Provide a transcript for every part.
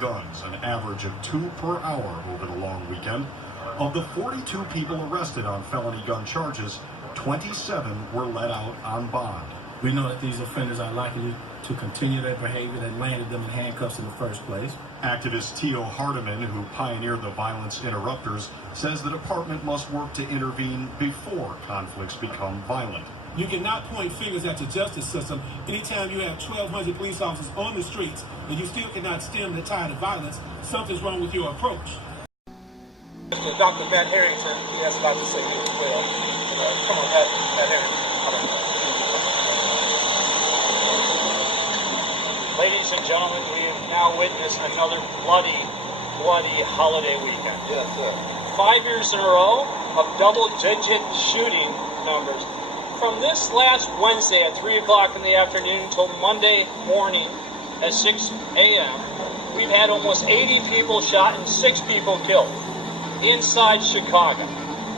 guns, an average of 2 per hour over the long weekend. Of the 42 people arrested on felony gun charges, 27 were let out on bond. We know that these offenders are likely to continue their behavior that landed them in handcuffs in the first place. Activist Tio Hardiman, who pioneered the violence interrupters, says the department must work to intervene before conflicts become violent. You cannot point fingers at the justice system anytime you have 1,200 police officers on the streets and you still cannot stem the tide of violence. Something's wrong with your approach. Dr. Matt Harrington, he has a lot to say here as well. Come on, Matt Harrington. Ladies and gentlemen, we have now witnessed another bloody holiday weekend. Yes, sir. 5 years in a row of double-digit shooting numbers. From this last Wednesday at 3 o'clock in the afternoon until Monday morning at 6 a.m., we've had almost 80 people shot and 6 people killed inside Chicago.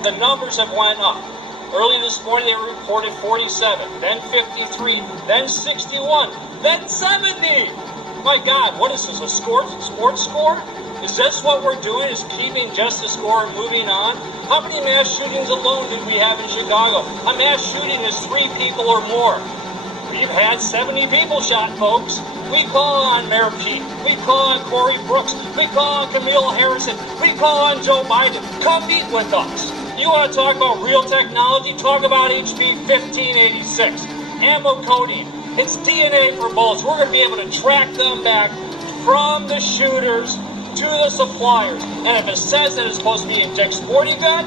The numbers have went up. Early this morning they reported 47, then 53, then 61, then 70. My God, what is this, a sports score? Is this what we're doing, is keeping just the score and moving on? How many mass shootings alone did we have in Chicago? A mass shooting is 3 people or more. We've had 70 people shot, folks. We call on Mayor Pete. We call on Corey Brooks. We call on Camille Harrison. We call on Joe Biden. Come meet with us. You want to talk about real technology? Talk about HB 1586. Ammo coding. It's DNA for bullets. We're going to be able to track them back from the shooters to the suppliers. And if it says that it's supposed to be in Dick's Sporting Good,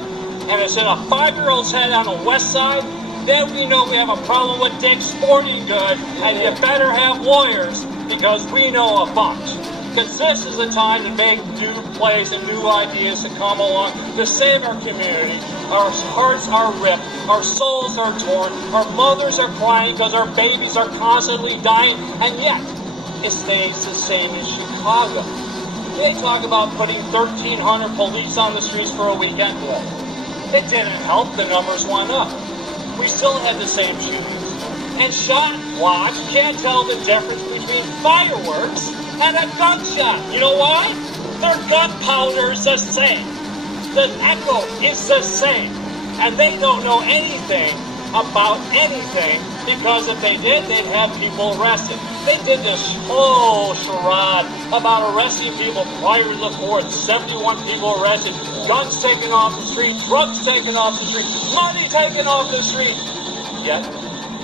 and it's in a 5-year-old's head on the west side, then we know we have a problem with Dick's Sporting Good, and you better have lawyers, because we know a bunch. Because this is the time to make new plays and new ideas to come along to save our community. Our hearts are ripped, our souls are torn, our mothers are crying because our babies are constantly dying, and yet it stays the same in Chicago. They talk about putting 1,300 police on the streets for a weekend. It didn't help, the numbers went up. We still had the same shootings. And shot watch can't tell the difference between fireworks and a gunshot. You know why? Their gunpowder is the same. The echo is the same. And they don't know anything about anything, because if they did, they'd have people arrested. They did this whole charade about arresting people prior to the 4th. 71 people arrested, guns taken off the street, drugs taken off the street, money taken off the street. Yet,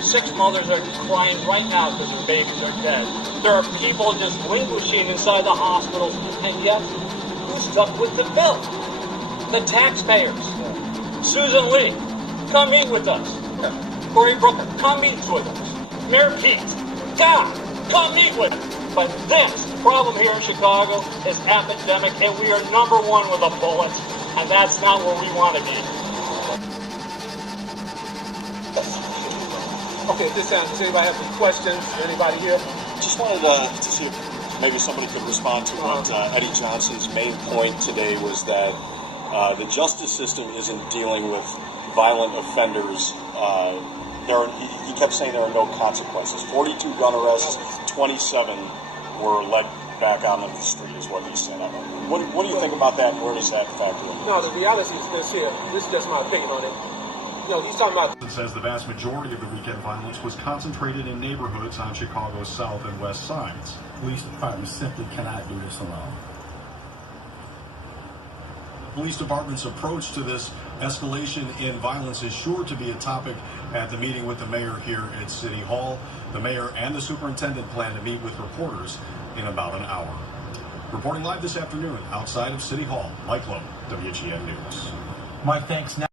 6 mothers are crying right now because their babies are dead. There are people just languishing inside the hospitals, and yet, who's stuck with the bill? The taxpayers. Susan Lee, come meet with us. Corey Brooker, come meet with us. Mayor Pete, God, come meet with us. But this problem here in Chicago is epidemic, and we are #1 with a bullet, and that's not where we want to be. Okay, at this time, does anybody have any questions? Anybody here? Just wanted to see if maybe somebody could respond to what Eddie Johnson's main point today was, that the justice system isn't dealing with violent offenders. He kept saying there are no consequences. 42 gun arrests, 27 were let back out on the street, is what he said. What do you think about that, and where does that factor in? No, the reality is this here. This is just my opinion on it. You know, he's talking about... It says the vast majority of the weekend violence was concentrated in neighborhoods on Chicago's south and west sides. Police departments simply cannot do this alone. The police department's approach to this escalation in violence is sure to be a topic at the meeting with the mayor here at City Hall. The mayor and the superintendent plan to meet with reporters in about an hour. Reporting live this afternoon outside of City Hall, Mike Lowe, WGN News. Mike, thanks.